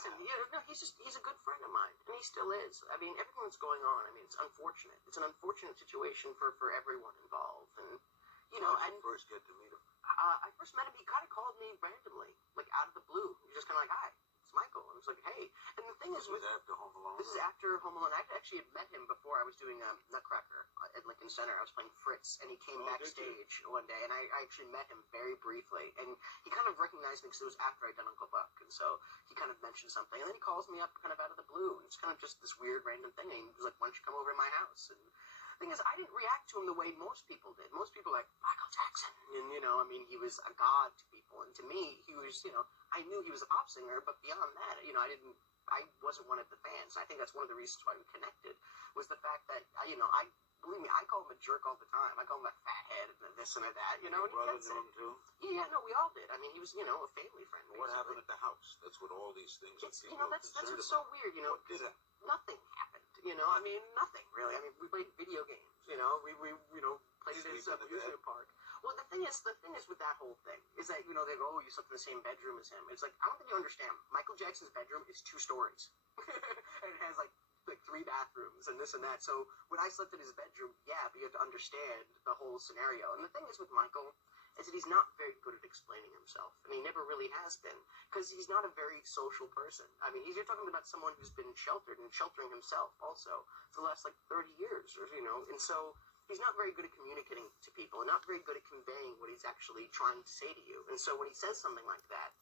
listen, no, he's a good friend of mine, and he still is. I mean, everything that's going on, I mean, it's unfortunate. It's an unfortunate situation for everyone involved, and How did you first get to meet him? I first met him. He kind of called me randomly, like out of the blue. He was just kind of like, "Hi, it's Michael." And I was like, "Hey." And the thing This was after Home Alone. this is after Home Alone. I actually had met him before I was doing Nutcracker at Lincoln Center. I was playing Fritz, and he came backstage one day, and I actually met him very briefly, and he kind of recognized me because it was after I'd done Uncle Buck, and so he kind of mentioned something, and then he calls me up kind of out of the blue, and it's kind of just this weird random thing, and he was like, "Why don't you come over to my house?" And the thing is, I didn't react to him the way most people did. Most people are like, Michael Jackson, and I mean, he was a god to people, and to me, he was, I knew he was a pop singer, but beyond that, I wasn't one of the fans. I think that's one of the reasons why we connected, was the fact that, believe me, I call him a jerk all the time. I call him a fathead and this and that, Your brother knew him too? Yeah, no, we all did. I mean, he was, a family friend. Well, what happened at the house? That's what all these things are. That's what's so weird, What did it? Nothing happened, I mean, nothing, really. I mean, we played video games, we played at his amusement park. Well, the thing is with that whole thing, is that, they go, "Oh, you slept in the same bedroom as him." It's like, I don't think you understand. Michael Jackson's bedroom is 2 stories. And it has, like 3 bathrooms and this and that. So when I slept in his bedroom, yeah, but you have to understand the whole scenario. And the thing is with Michael is that he's not very good at explaining himself, and he never really has been, because he's not a very social person. I mean, you're talking about someone who's been sheltered and sheltering himself also for the last 30 years, or and so he's not very good at communicating to people, and not very good at conveying what he's actually trying to say to you. And so when he says something like that,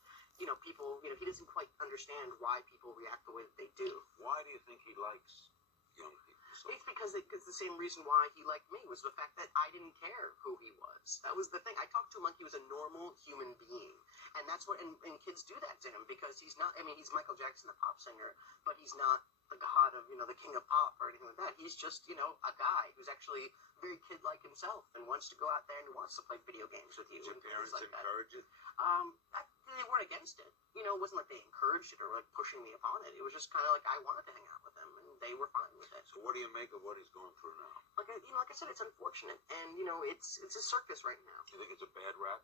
people, he doesn't quite understand why people react the way that they do. Why do you think he likes young people? It's because the same reason why he liked me was the fact that I didn't care who he was. That was the thing. I talked to him like he was a normal human being. And that's what, and kids do that to him, because he's not, I mean, he's Michael Jackson, the pop singer, but he's not the god of, the king of pop or anything like that. He's just, a guy who's actually very kid-like himself and wants to go out there and wants to play video games with you. Did your parents encourage it? They weren't against it. It wasn't like they encouraged it or like pushing me upon it. It was just kind of like I wanted to hang out with them, and they were fine with it. So what do you make of what he's going through now? Like I said, it's unfortunate, and it's a circus right now. You think it's a bad rap?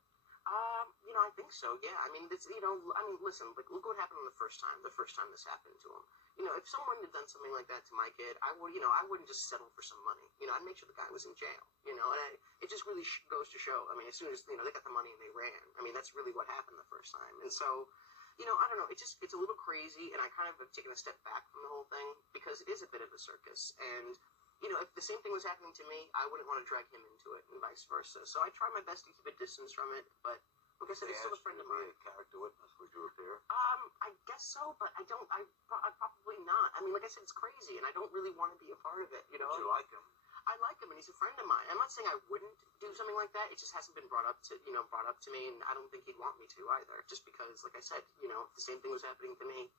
I think so. Yeah. I mean, listen. Like, look what happened the first time. The first time this happened to him. If someone had done something like that to my kid, I wouldn't just settle for some money. I'd make sure the guy was in jail. And it just really goes to show. I mean, as soon as they got the money and they ran. I mean, that's really what happened the first time. And so, I don't know. It's a little crazy, and I kind of have taken a step back from the whole thing, because it is a bit of a circus. And if the same thing was happening to me, I wouldn't want to drag him into it, and vice versa. So I try my best to keep a distance from it, but like I said, he's still a friend of mine. A character witness, would you appear? I guess so, but I probably not. I mean, like I said, it's crazy, and I don't really want to be a part of it, But you like him? I like him, and he's a friend of mine. I'm not saying I wouldn't do something like that. It just hasn't been brought up to me, and I don't think he'd want me to either. Just because, like I said, if the same thing was happening to me,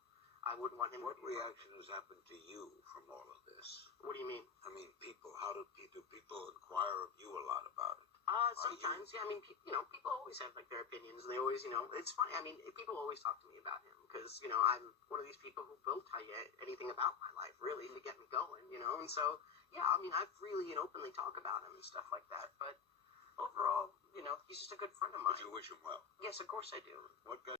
I wouldn't want him. What reaction has happened to you from all of this? What do you mean? I mean, people. How do people inquire of you a lot about it? Sometimes, yeah. I mean, people always have like their opinions, and they always, it's funny. I mean, people always talk to me about him because, I'm one of these people who will tell you anything about my life, really, to get me going, and so, yeah. I mean, I freely and openly talk about him and stuff like that. But overall, he's just a good friend of mine. You wish him well. Yes, of course I do. What got